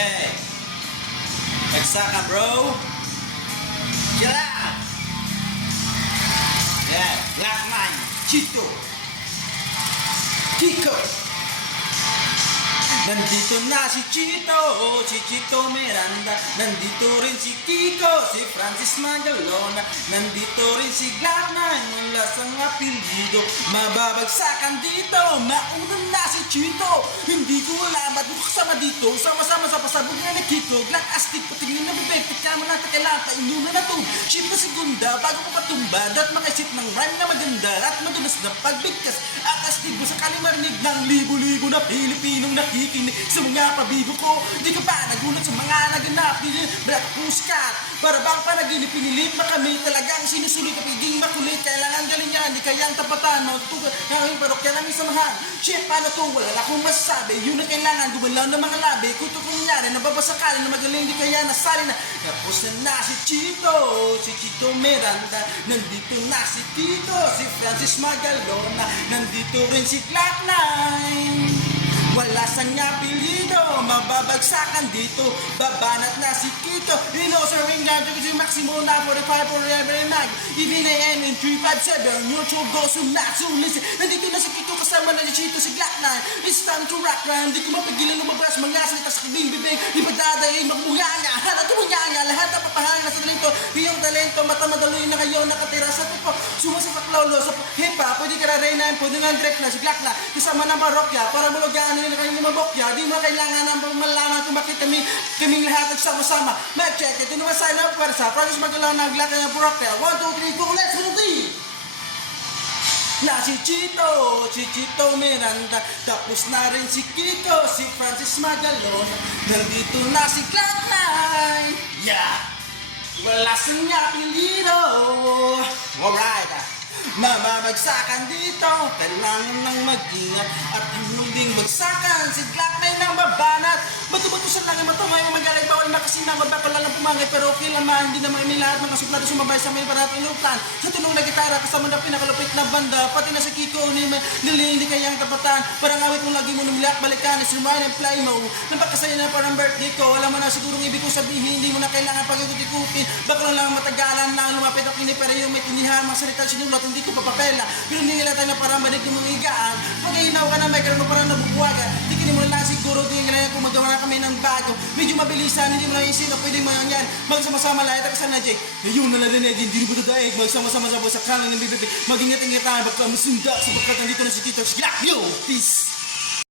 Okay. Nagsaka bro. Chill out. Yeah. Black man. Chico. Kiko. Nandito na si Chito Miranda. Nandito rin si Kiko, si Francis Magalona. Nandito rin si Gladman, wala sang apelyido. Mababagsakan dito, mauna na si Chito. Hindi ko alam ba't mo kasama dito. Sama-sama sa pasabog na ni Kiko. Black astig, patingin na bibig. Tikama na takilata, inunan na to. Ship na segunda, bago ko patumbad. At makaisip ng rhyme na maganda. At madulas na pagbigkas. At astig mo sa kalimarinig ng libo-libo na Pilipinong nakikinig sa mga pabibo ko. Di ka ba nagulat sa mga naganap ni Black Puskat? Para bang panaginip, pinilip na kami talagang sinusulit at piging makulit. Kailangan galingan, di kayang tapatan. Matutugad ng aming parokya namin samahan. Shit, paano to? Wala akong masasabi. Yun na kailangan, gumalaw ng mga labi. Kung ito kunyari, nababasakali na magaling, di kaya nasali na. Tapos na si Chito Miranda. Nandito na si Tito, si Francis Magalona. Nandito rin si Clock9. Wala sang apelyido, mababagsakan dito. Babanat na si Kiko. Ring down to si Maximo na 45 forever and mag. Even AM in 357, mutual goes to not to listen. Nandito na si Kiko kasama na si Chito, si Clock9. It's time to rock rhyme. Di ko mapigilan lumabas mga salita sa kabing bibig. Di pa dadayin magmunganga. Hanap tumunganga. Lahat ang papahanga sa talento. Iyong talento, mata madaloy na kayo nakatira sa tupo. Sumasasak lolo sa hip-hop. Pwede ka raraynain, pwede nga direct na si Clock9. Kasama ng parokya para mulogyan na kayo lumabokya. Di mo kailangan ng pamalaman kung bakit kaming lahat nagsama-sama. Mag-check ito naman sign up para sa Francis Magalona naglaka ng parokya. 1, 2, 3, go, let's go! Na si Chito Miranda. Tapos na rin si Kiko, si Francis Magalona. Nandito na si Clock9. Yeah! Wala sing apelyido. Alright. Mamabagsakan dito, kailangan nang mag-ingat. At ang huling bagsakan, si Clock9 ng babanat. Bato-bato sa langit matumay, magaling bawal makasina. Magbapalang ang pumangay, pero okay naman. Hindi naman may lahat mga suplado sumabay sa may paratinutan. Sa tunong na gitara, kasama na pinakalupit na banda. Pati na sa Kiko, niling di kayang tapatan. Parang awit mo lagi mo numilak, balikan. Is remind and play mo. Napakasaya na parang birthday ko. Alam mo na sigurong ibig ko sabihin, hindi mo na kailangan pag-ikutin. Baka lang matagalan na lumapit ako kini, pero yung may tinihan, mga salita sinulat, hindi ko papapela. Pero hindi nila tayo na parang manig ng mga higaan. Pag-ihinaw ka na may karoon mo parang nabubuwagan. Di kini mo lang siguro, di nga kung magawa na kami ng bago. Medyo mabilisan, hindi mo na isip na pwede mo yan. Magsama-sama lahat ako sa Najik. Ngayon na narinig, hindi mo dadaig. Magsama-sama sa buhay sa kanan ng bibig. Mag-ingat-ingat tayo, baka masunda. Sapagkat nandito na si Tito. Yo, peace!